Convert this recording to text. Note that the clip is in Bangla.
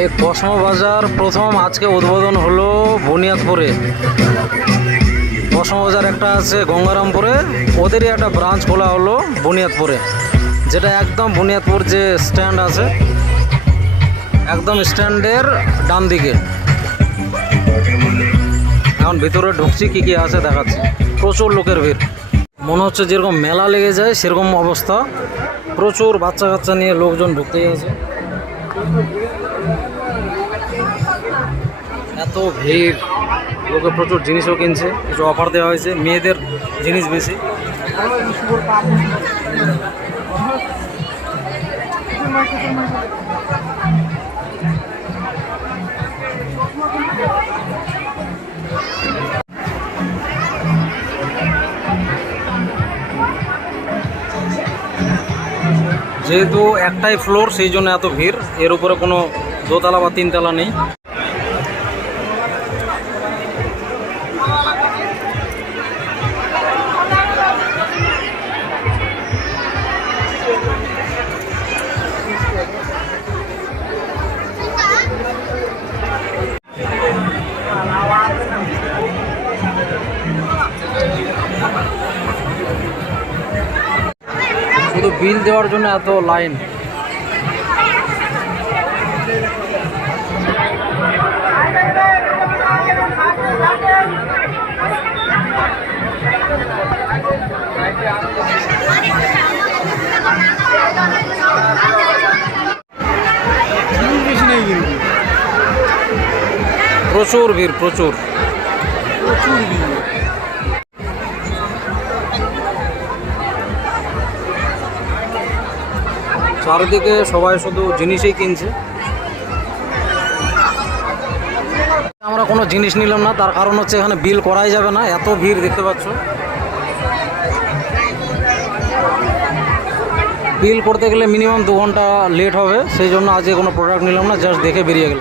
এই কসমো বাজার প্রথম আজকে উদ্বোধন হলো বুনিয়াদপুরে। কসমো বাজার একটা আছে গঙ্গারামপুরে। ওদেরই একটা ব্রাঞ্চ খোলা হলো বুনিয়াদপুরে। যেটা একদম বুনিয়াদপুর যে স্ট্যান্ড আছে, একদম স্ট্যান্ডের ডান দিকে। এখন ভিতরে ঢুকছি, কি কি আছে দেখাচ্ছি। প্রচুর লোকের ভিড়। মনে হচ্ছে যেরকম মেলা লেগে যায়, সেরকম অবস্থা। প্রচুর বাচ্চা কাচ্চা নিয়ে লোকজন ঢুকতেই আছে। এত ভিড়, লোকে প্রচুর জিনিসও কিনছে, কিছু অফার দেওয়া হয়েছে, মেয়েদের জিনিস বেশি। যেহেতু একটাই ফ্লোর সেই জন্য এত ভিড়, এর উপরে কোনো দোতলা বা তিনতলা নেই। শুধু বিল দেওয়ার জন্য এত লাইন প্রচুর ভিড় প্রচুর। প্রচুর ভিড়। চারিদিকে সবাই শুধু জিনিসই কিনছে। আমরা কোনো জিনিস নিলাম না, তার কারণ হচ্ছে এখানে বিল করাই যাবে না, এত ভিড় দেখতে পাচ্ছ। বিল করতে গেলে মিনিমাম দু ঘণ্টা লেট হবে, সেই জন্য আজকে কোনো প্রোডাক্ট নিলাম না জাস্ট দেখে বেরিয়ে গেলাম।